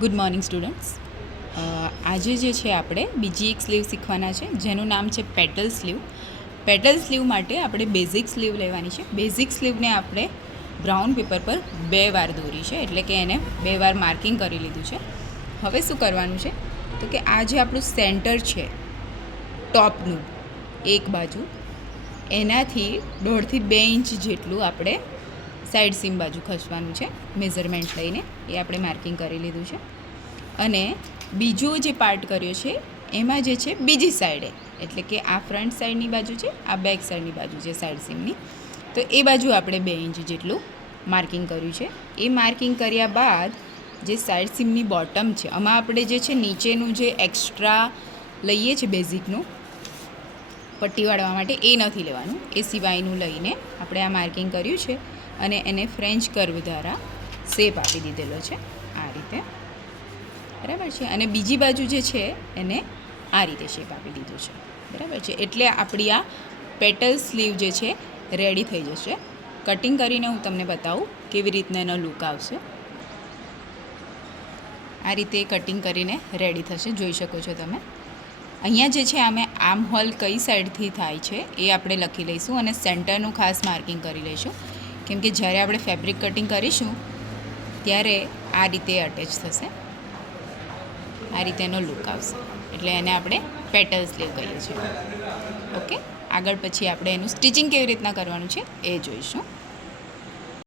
Good morning students. આજે જે છે આપણે બીજી એક સ્લીવ શીખવાના છે જેનું નામ છે પેટલ સ્લીવ. પેટલ સ્લીવ માટે આપણે બેઝિક સ્લીવ લેવાની છે. બેઝિક સ્લીવને આપણે બ્રાઉન પેપર પર 2 વાર દોરી છે, એટલે કે એને 2 વાર માર્કિંગ કરી લીધું છે. હવે શું કરવાનું છે તો કે આ જે આપણું સેન્ટર છે ટોપનું એક બાજુ, એનાથી 1.5 થી 2 ઇંચ જેટલું આપણે સાઈડ સીમ બાજુ ખસવાનું છે. મેઝરમેન્ટ લઈને એ આપણે માર્કિંગ કરી લીધું છે. અને બીજો જે પાર્ટ કર્યો છે એમાં જે છે બીજી સાઈડે, એટલે કે આ ફ્રન્ટ સાઈડની બાજુ છે, આ બેક સાઈડની બાજુ છે સાઈડ સીમની, તો એ બાજુ આપણે 2 ઇંચ જેટલું માર્કિંગ કર્યું છે. એ માર્કિંગ કર્યા બાદ જે સાઈડ સીમની બોટમ છે, આમાં આપણે જે છે નીચેનું જે એક્સ્ટ્રા લઈએ છીએ બેઝિકનું પટ્ટી વાળવા માટે, એ નથી લેવાનું. એ સિવાયનું લઈને આપણે આ માર્કિંગ કર્યું છે અને એને ફ્રેન્ચ કર્વ દ્વારા શેપ આપી દીધેલો છે આ રીતે, બરાબર છે. અને બીજી બાજુ જે છે એને આ રીતે શેપ આપી દીધું છે, બરાબર છે. એટલે આપણી આ પેટલ સ્લીવ જે છે રેડી થઈ જશે. કટિંગ કરીને હું તમને બતાવું કેવી રીતના એનો લુક આવશે. આ રીતે કટિંગ કરીને રેડી થશે, જોઈ શકો છો તમે. અહીંયા જે છે અમે આર્મ હોલ કઈ સાઈડથી થાય છે એ આપણે લખી લઈશું અને સેન્ટરનું ખાસ માર્કિંગ કરી લઈશું, કેમ કે જ્યારે આપણે ફેબ્રિક કટિંગ કરીશું ત્યારે આ રીતે અટેચ થશે, આ રીતે એનો લુક આવશે. એટલે એને આપણે પેટલ સ્લીવ કહીએ છીએ. ઓકે, આગળ પછી આપણે એનું સ્ટિચિંગ કેવી રીતના કરવાનું છે એ જોઈશું.